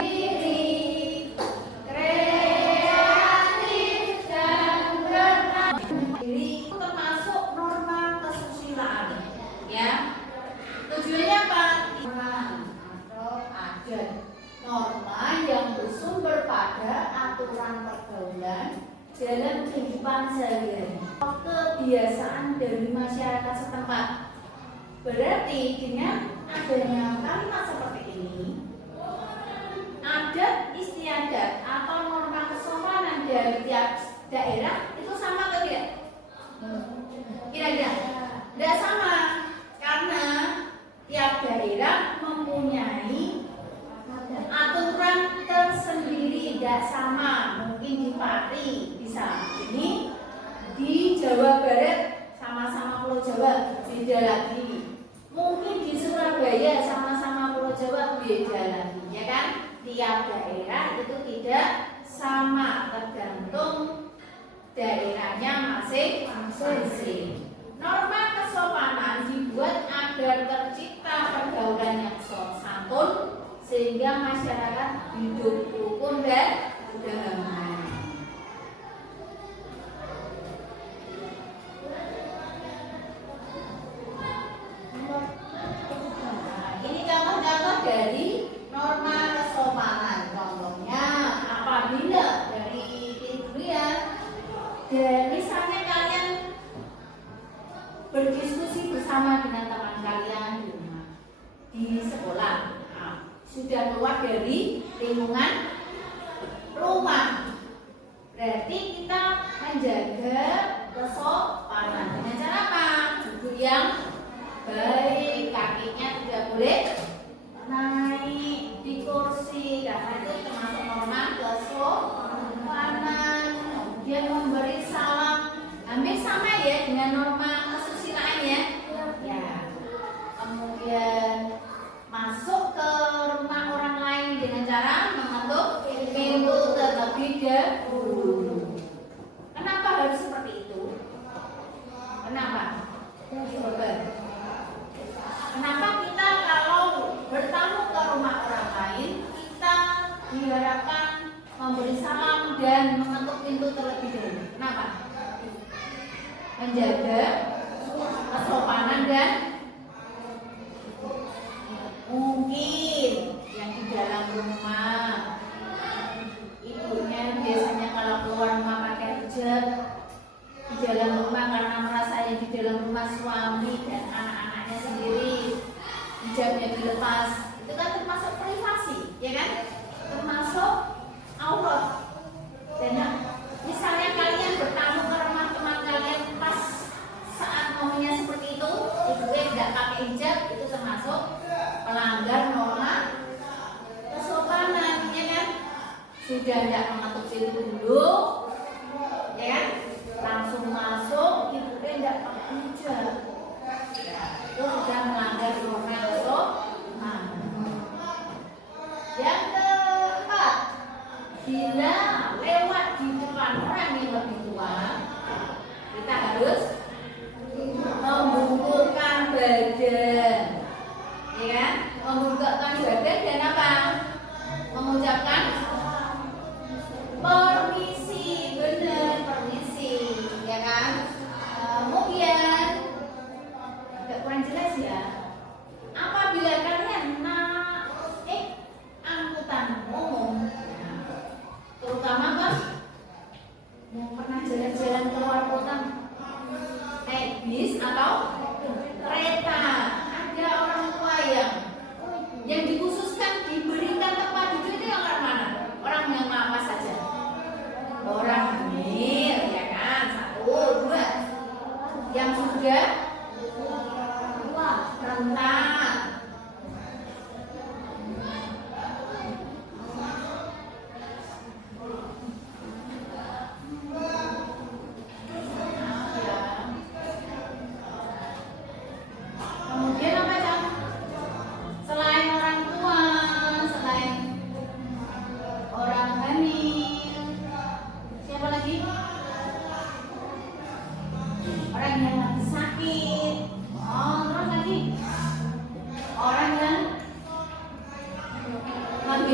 diri, kreatif dan bernadiri termasuk norma kesusilaan, ya. Tujuannya apa? Atau adat norma yang bersumber pada aturan pergaulan dalam kehidupan sehari-hari, kebiasaan dari masyarakat setempat. Berarti dengan adanya kalimat seperti ini, adat istiadat atau norma kesopanan dari tiap daerah itu sama atau tidak? Kira-kira tidak sama, karena tiap daerah mempunyai aturan tersendiri, tidak sama. Mungkin di Pati bisa ini, di Jawa Barat sama-sama Pulau Jawa beda lagi. Mungkin di Surabaya sama-sama Pulau Jawa beda lagi, ya kan? Tiap daerah itu tidak sama, tergantung daerahnya masing-masing. Norma kesopanan dibuat agar tercipta pergaulan yang santun sehingga masyarakat hidup rukun dan damai. Ini contoh-contoh dari norma kesopanan. Contohnya apabila dari lihat, dan misalnya kalian berdiskusi bersama dengan teman kalian di rumah, di sekolah, sudah keluar dari lingkungan rumah, berarti kita menjaga kesopanan dengan cara apa? Duduk yang baik, kakinya tidak boleh naik di kursi, karena itu termasuk norma kesopanan. Kemudian memberi salam, hampir sama ya dengan norma kesusilaan ya. Kemudian masuk ke rumah orang lain dengan cara mengetuk pintu terlebih dahulu. Kenapa harus seperti itu? Kenapa? Kenapa kita kalau bertamu ke rumah orang lain, kita diharapkan memberi salam dan mengetuk pintu terlebih dahulu? Kenapa? Menjaga kesopanan dan mungkin yang di dalam rumah, ibunya biasanya kalau keluar rumah pakai hijab di dalam rumah karena merasa yang di dalam rumah suami dan anak-anaknya sendiri, hijabnya dilepas, itu kan termasuk privasi, ya kan? Termasuk aurat. Dan misalnya kalian bertamu ke rumah teman kalian, pas saat momennya seperti itu, ibunya tidak pakai hijab, itu termasuk melanggar norma kesopanan, ya kan? Sudah tidak mengetuk pintu dulu, ya kan? Langsung masuk, ibunya tidak pakai hijab, itu sudah melanggar norma kesopanan. Yang keempat, bila lewat di depan orang yang lebih tua, kita harus membungkukkan badan, ya kan? Membungkukkan badan dan apa? Mengucapkan permisi, benar, permisi, ya kan? Kemudian agak kurang jelas ya. Apabila kalian naik angkutan umum, terutama kan yang pernah jalan-jalan keluar kota,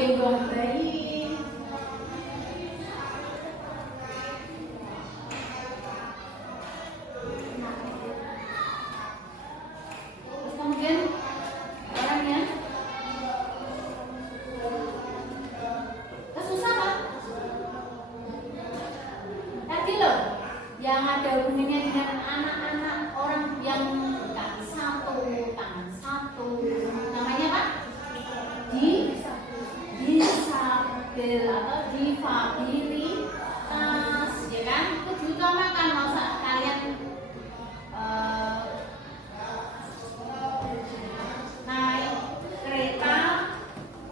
gendong bayi. Terus kemudian orangnya kesusahan. Tadi loh yang ada hubungannya dengan anak-anak orang yang kaki satu, tangan satu, namanya apa? Disabel atau difabilitas, ya kan? Itu diutamakan. Masa kalian naik kereta,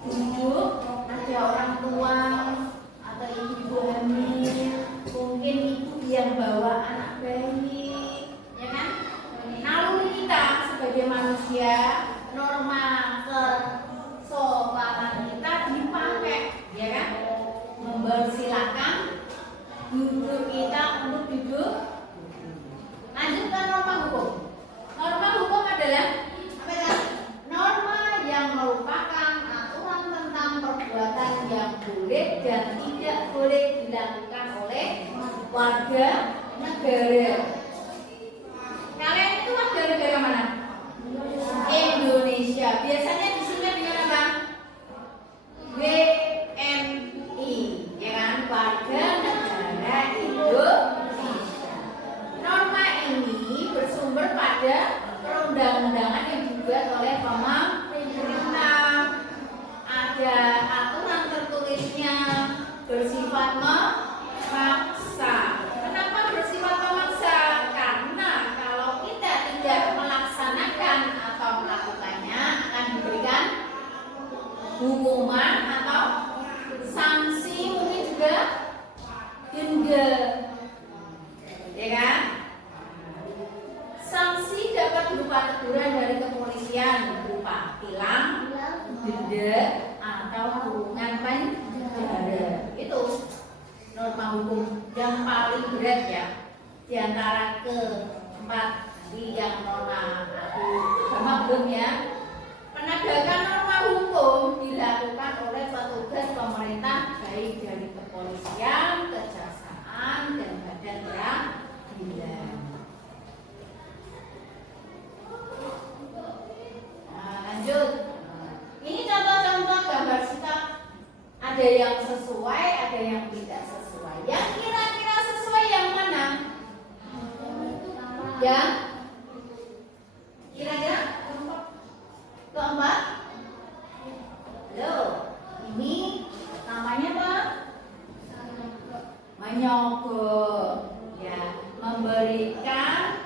duduk, ada orang tua atau ibu hamil, mungkin ibu yang bawa anak bayi, ya kan? Naluri kita sebagai manusia, norma kesopanan kita dipakai, ya kan? Mempersilahkan duduk kita untuk duduk. Lanjutkan norma hukum. Norma hukum adalah apa ya? Norma yang merupakan aturan tentang perbuatan yang boleh dan tidak boleh dilakukan oleh warga negara. Kalian itu warga negara mana? Indonesia. Biasanya disingkat dengan apa? WNI, ya kan? Warga negara Indonesia. Norma ini bersumber pada perundang-undangan yang dibuat oleh pemerintah. Ada aturan tertulisnya, bersifat memaksa. Kenapa bersifat memaksa? Karena kalau kita tidak melaksanakan atau melakukannya akan diberikan hukuman atau sanksi, mungkin juga denda, ya kan? Sanksi dapat berupa teguran dari kepolisian berupa tilang, denda, atau kurungan penjara. Itu norma hukum yang paling berat ya, di antara keempat tadi yang norma agama belum ya. Penegakan norma hukum dilakukan oleh petugas pemerintah baik dari kepolisian, kejaksaan, dan badan peradilan. Nah, lanjut. Ini contoh-contoh gambar sikap. Ada yang sesuai, ada yang tidak sesuai. Yang kira-kira sesuai yang mana? Yang kira-kira keempat. Halo, ini namanya apa? Menyogok, ya, memberikan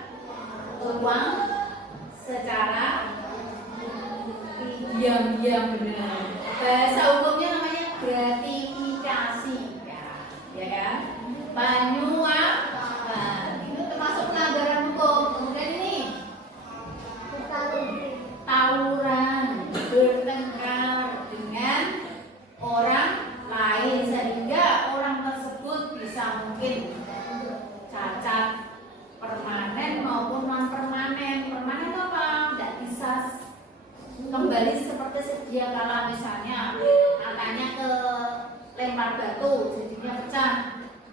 uang secara diam-diam benar. Bahasa hukumnya namanya gratifikasi, ya kan? Penyuapan itu termasuk pelanggaran hukum. Kemudian ini tawuran, bertengkar dengan orang lain sehingga orang tersebut bisa mungkin cacat permanen maupun non permanen. Permanen apa? Tidak bisa kembali seperti sedia kala, misalnya matanya ke lempar batu jadinya pecah,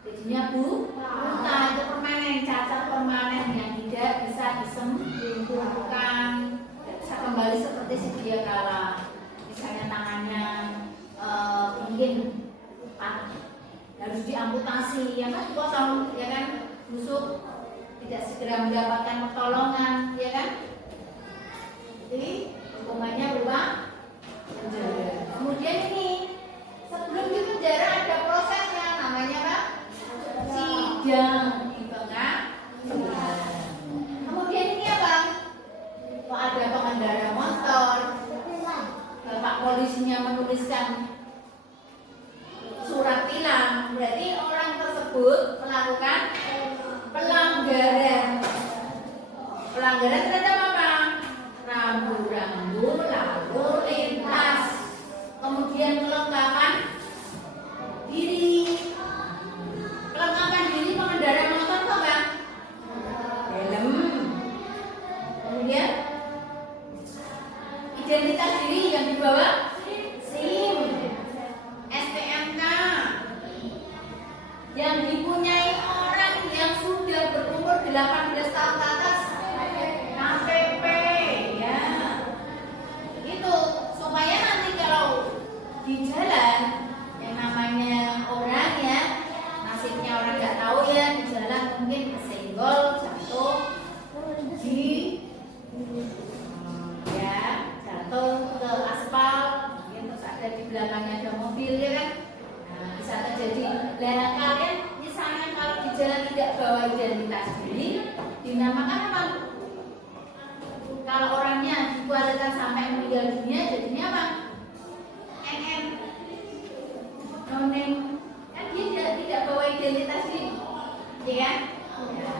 jadinya buta. Itu permanen, cacat permanen yang tidak bisa disembuhkan, tidak bisa kembali seperti sedia kala. Misalnya tangannya mungkin harus diamputasi, ya kan, dipotong, ya kan, busuk, tidak segera mendapatkan pertolongan, ya kan. Jadi hukumannya berupa penjara. Kemudian ini sebelum di penjara ada prosesnya, namanya apa? Sidang di pengadilan. Kemudian ini apa? Kok ada pengendara motor, bapak polisinya menuliskan surat tilang, berarti orang tersebut melakukan pelanggaran. Pelanggaran terhadap apa? Rambu-rambu lalu lintas. Kemudian kelengkapan diri. Kelengkapan diri pengendara motor itu apa? Helm. Kemudian identitas diri yang dibawa SIM. di jalan yang namanya orang ya, nasibnya orang nggak tahu ya, di jalan mungkin kesenggol, jatuh di ya jatuh ke aspal, mungkin terus ada di belakangnya ada mobil ya kan. Nah, bisa terjadi. Dan kalian misalnya kalau di jalan tidak bawa identitas diri, dinamakan apa? Kalau orangnya dikeluarkan sampai meninggal dunia, jadinya apa? NN, no name, kan dia tidak bawa identitas diri, ya kan? Ya.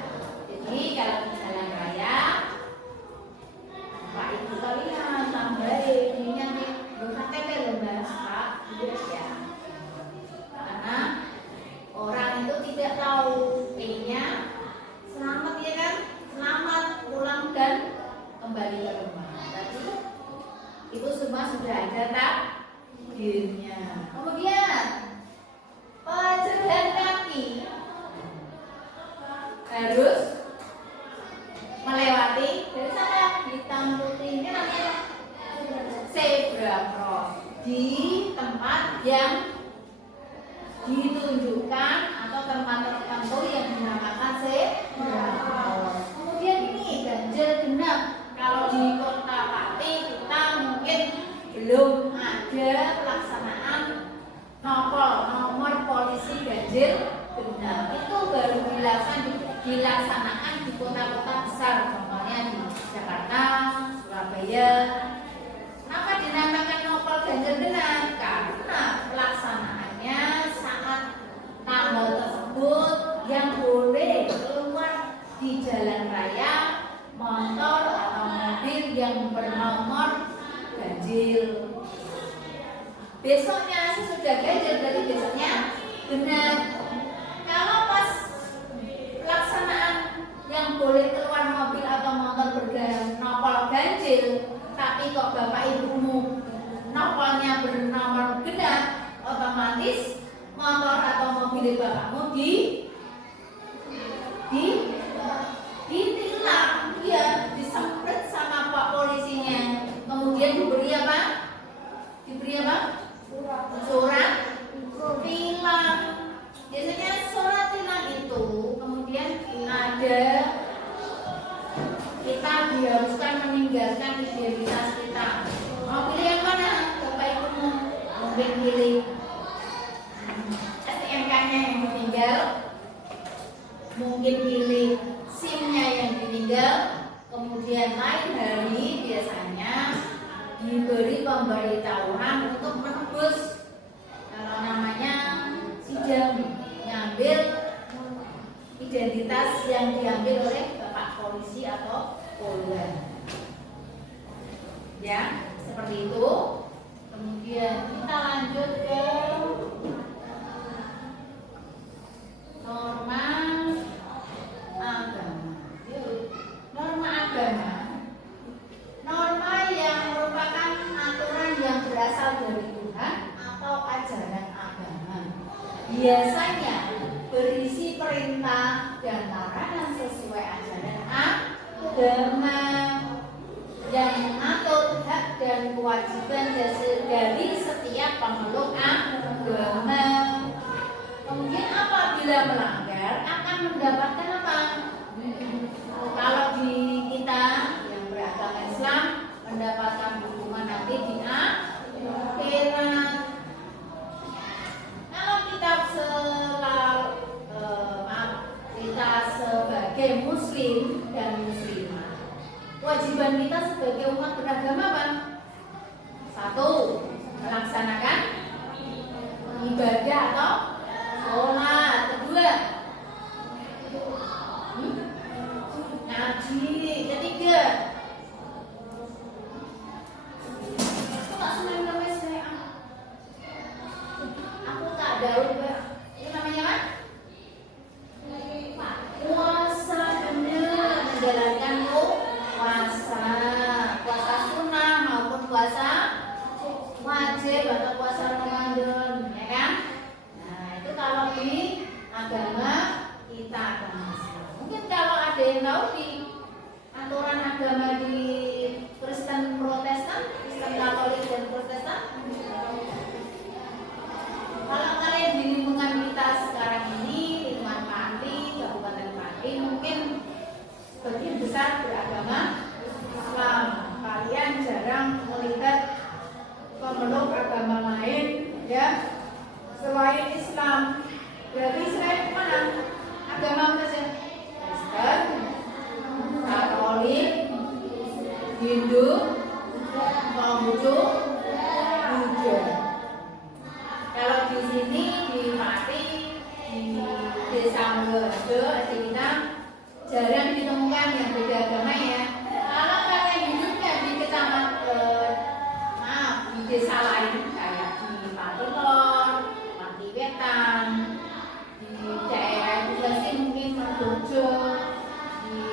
Jadi kalau di jalan raya, Pak Ibu kalian tambahin ininya nih, bukan KTP loh Mas Pak, ya. Karena orang itu tidak tahu ininya, selamat ya kan? Selamat pulang dan kembali ke rumah. Tadi itu semua sudah ada takdirnya. Kemudian pejalan kaki harus melewati dari sana hitam putih ini namanya zebra cross di tempat yang ditunjukkan atau tempat tertentu yang dinamakan zebra cross. Kemudian ini ganjil genap. Kalau di Kota Pati kita mungkin belum ada pelaksanaan nomor polisi ganjil genap. Itu baru dilaksanakan di kota-kota besar, contohnya di Jakarta, Surabaya. Kenapa dinamakan nomor ganjil genap? Karena pelaksanaannya saat tanggal tersebut yang boleh keluar di jalan raya motor atau mobil yang bernomor ganjil. Besoknya sesudah ganjil, berarti besoknya genap. Kalau pas pelaksanaan yang boleh keluar mobil atau motor bernomor ganjil, tapi kok bapak ibumu nomornya bernomor genap, otomatis motor atau mobil bapakmu ditilang, dia disemprit sama pak polisinya, kemudian diberi apa? Surat tilang. Biasanya surat tilang itu kemudian ada, kita diharuskan meninggalkan identitas kita. Mau pilih yang mana? Bapak ibumu mungkin pilih STNK-nya yang ditinggal, mungkin pilih SIM-nya yang ditinggal, kemudian lain hari biasanya diberi pemberitahuan untuk menebus, kalau namanya sidang, ngambil identitas yang diambil oleh bapak polisi atau polda. Ya, seperti itu. Kemudian kita lanjut ke norma agama. Norma agama, norma yang merupakan aturan yang berasal dari Tuhan atau ajaran agama. Biasanya berisi perintah dan larangan sesuai ajaran agama yang mengatur hak dan kewajiban dari setiap pemeluk agama. Kemudian apabila melanggar akan mendapatkan apa? Kalau di kita yang beragama Islam mendapatkan hukuman nanti di akhirat. Kalau kita kita sebagai muslim dan muslimah, kewajiban kita sebagai umat beragama apa? Satu, melaksanakan ibadah atau sholat. Kedua, ngaji. Ketiga, aku tak daun Mbak. Ini namanya apa? Puasa, benar, menjalankan puasa, puasa sunnah maupun puasa wajib atau puasa Ramadan, ya kan? Nah, itu kalau di agama kita, agama Islam. Mungkin kalau ada yang tahu di aturan agama di Kristen Protestan, Kristen Katolik dan Protestan, selain Islam. Berarti Israel mana? Agama mana saja? Kristen, Katolik, Hindu, Konghucu, Buddha. Kalau di sini di Pati, di Desa Menggodo, kita jarang ditemukan yang beda agama ya. Kalau kalian hidupnya di kecamatan, di desa lain kayak di Patulor, Pati Wetan, di daerah juga sih mungkin Merdojo, di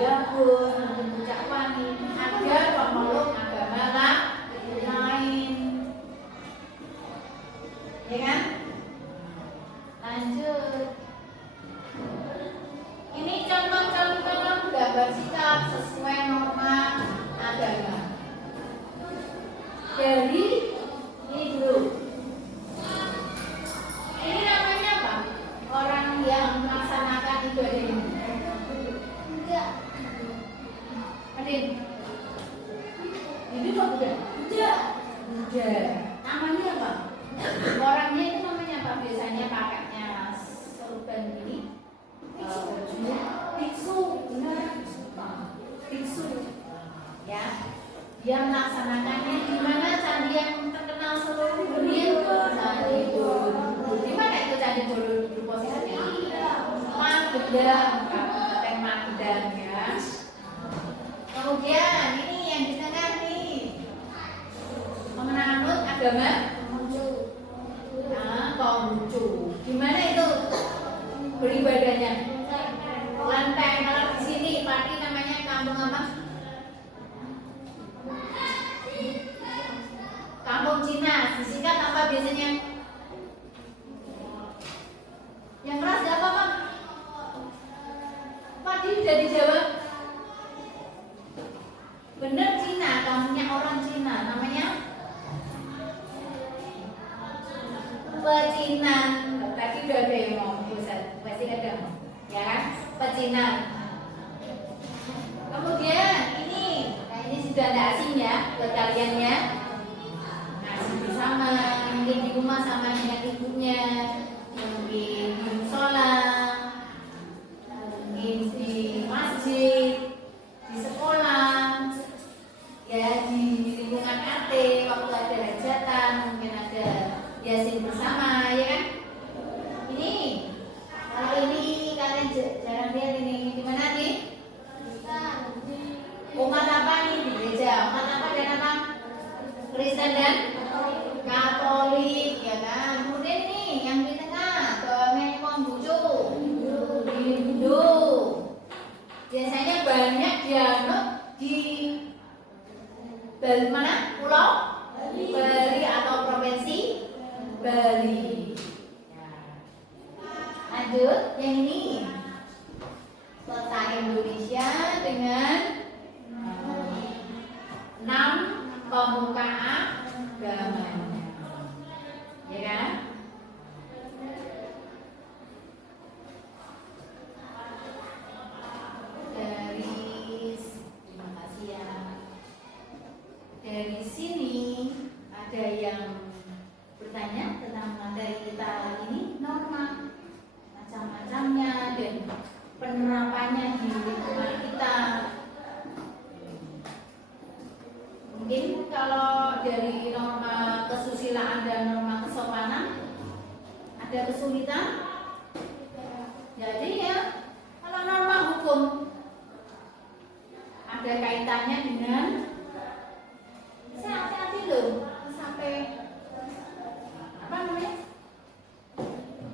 Gabus, mungkin Puncak Wangi, ada pemeluk agama lain, ya kan? Lanjut. Ini contoh-contoh gambar sikap sesuai norma agama. Dari ini dulu. Ini namanya apa? Orang yang melaksanakan ibadah ini. Enggak. Adin. Ini kok bukan? Enggak. Enggak. Namanya apa? Orangnya itu namanya apa? Biasanya pakainya sorban ini. Biksu, benar? Biksu. Ya. Dia melaksanakannya di mana candi yang terkenal seluruh dunia? Candi Borobudur. Di mana itu Candi Borobudur posisinya? Magelang, Kabupaten Magelang ya. Kemudian ini yang di tengah nih, menganut agama Konghucu. Di mana itu beribadahnya? Lantai. Kalau di sini Pati namanya kampung apa? Kampung Cina. Disingkat apa biasanya? Yang keras gak apa-apa. Pati udah dijawab. Bener, Cina, kampungnya orang Cina. Namanya Pecinan. Tadi udah ada yang ngomong, pasti ada, ya kan? Pecinan. Kemudian ini sudah tidak asing ya buat kalian ya. Nasi bersama, mungkin di rumah sama dengan ibunya, mungkin di musola, mungkin di masjid, di sekolah, ya di lingkungan RT waktu ada hajatan, mungkin ada yasin bersama, ya kan? Ini kalau ini kalian jarang lihat ini di mana nih? Umat apa nih di gereja? Umat apa dan apa? Kristen dan Katolik, ya kan? Kemudian ini yang di tengah, Bangeng Konghucu, Hindu. Biasanya banyak dianut di Bali mana? Pulau Bali atau provinsi Bali. Lanjut, yang ini kota Indonesia dengan 6 pemuka agamanya, ya kan? Terima kasih ya. Dari sini ada yang bertanya tentang materi kita ini, norma macam-macamnya dan penerapannya di lingkungan kita. Mungkin kalau dari norma kesusilaan dan norma kesopanan ada kesulitan. Jadi ya, kalau norma hukum ada kaitannya dengan hati-hati loh, sampai apa namanya?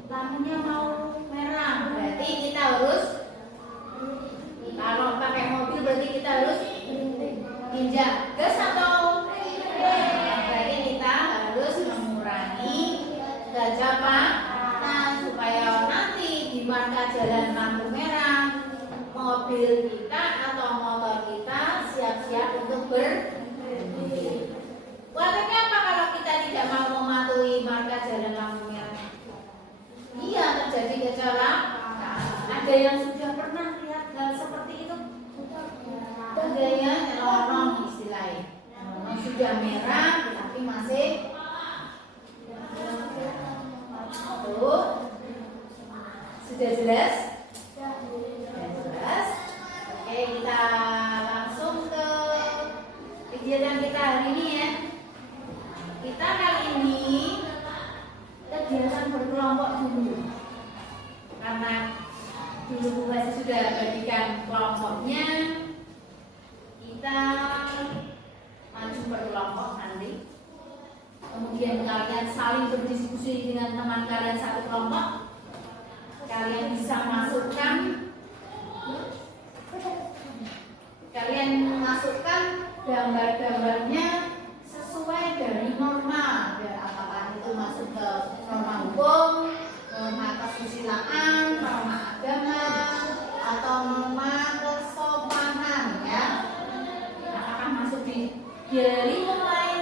Lampunya mau merah, berarti kita harus, kalau pakai mobil berarti kita harus injak gas atau berarti kita harus mengurangi kecepatan supaya nanti di marka jalan lampu merah mobil kita atau motor kita siap-siap untuk berhenti. Artinya apa kalau kita tidak mau mematuhi marka jalan lampu merah? Iya, terjadi kecelakaan. Ada yang sudah pernah lihat hal seperti itu? Gaya lorong istilahnya. Sudah merah tapi masih Sudah jelas? Sudah jelas. Oke, kita langsung ke kegiatan kita hari ini ya. Kita kali ini kegiatan berkelompok dulu. Karena dulu Bu Hasi sudah bagikan kelompoknya, kita maju berkelompok nanti. Kemudian kalian saling berdiskusi dengan teman kalian satu kelompok. Kalian bisa masukkan gambar-gambarnya sesuai dari norma. Ya, apakah itu masuk ke norma hukum, norma kesusilaan, norma agama, atau norma kesopanan ya. Apakah masuk di dari mulai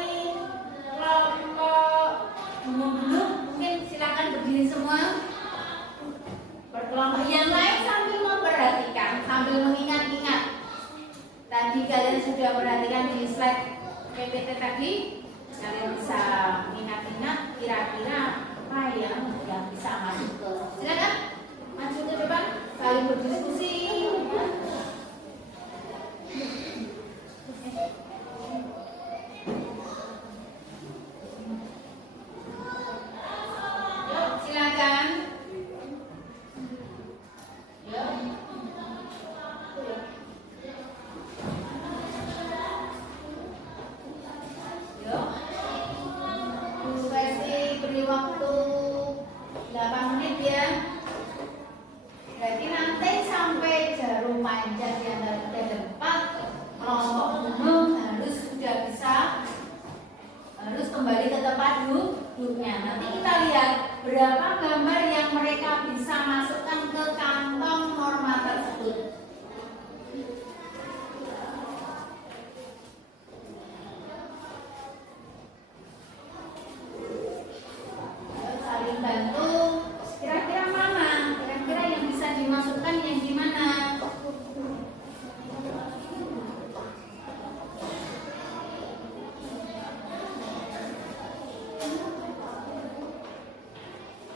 kelompok umum dulu, mungkin silakan berdiri semua. Berkelompok yang lain sambil memperhatikan, sambil mengingat-ingat. Tadi kalian sudah perhatikan di slide PPT tadi, kalian bisa ingat-ingat kira-kira apa yang bisa masuk ke. Silakan maju ke depan, saling berdiskusi. Yuk, silakan. Waktu 8 menit ya. Berarti nanti sampai jarum panjang yang dari 4 kelompok umum harus kembali ke tempat duduknya. Nanti kita lihat berapa gambar yang mereka bisa masukkan ke kantong norma tersebut. Bantu kira-kira mana? Kira-kira yang bisa dimasukkan yang gimana?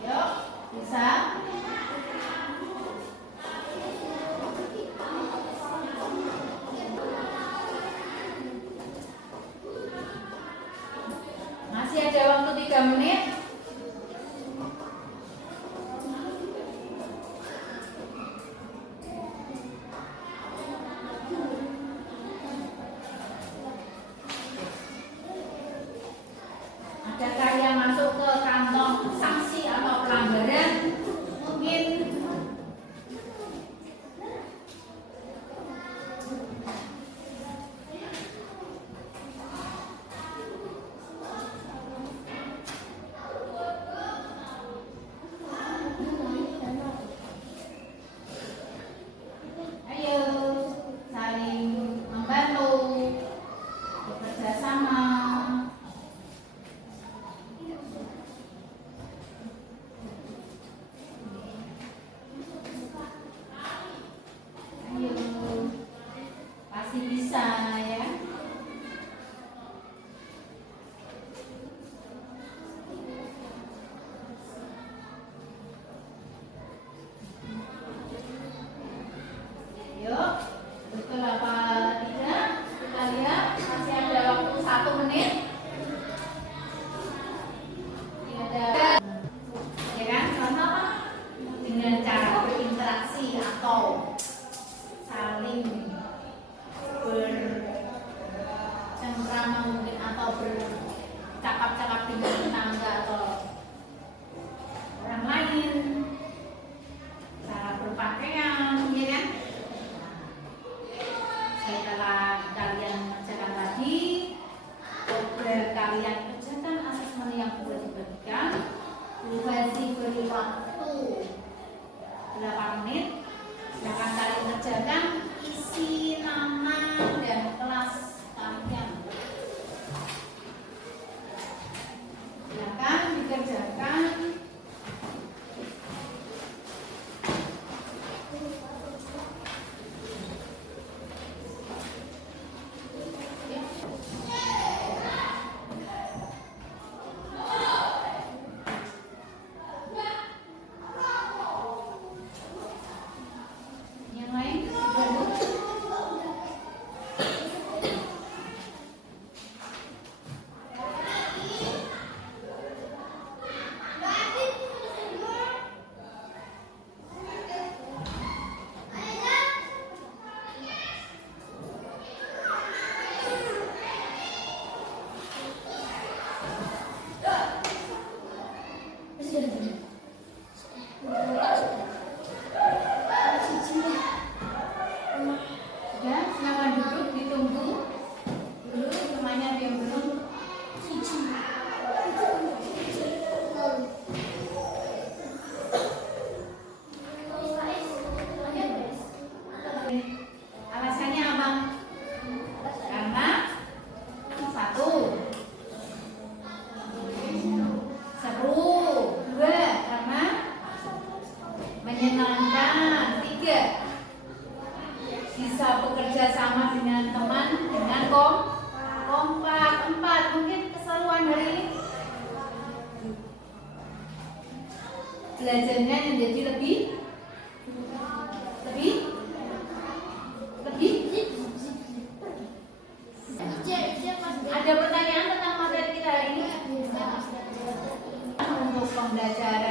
Yuk, bisa? Masih ada waktu 3 menit. Adakah yang masuk ke kantong sanksi atau pelanggaran? Mungkin Sudah, silakan duduk, ditunggu dulu temannya yang belum. Alasannya apa? Karena satu, seru, dua, karena menyenangkan, tiga, bisa bekerja sama dengan teman dengan kompak, empat, mungkin keseruan hari ini belajarnya menjadi lebih ada pertanyaan tentang materi kita hari ini? Untuk pembelajaran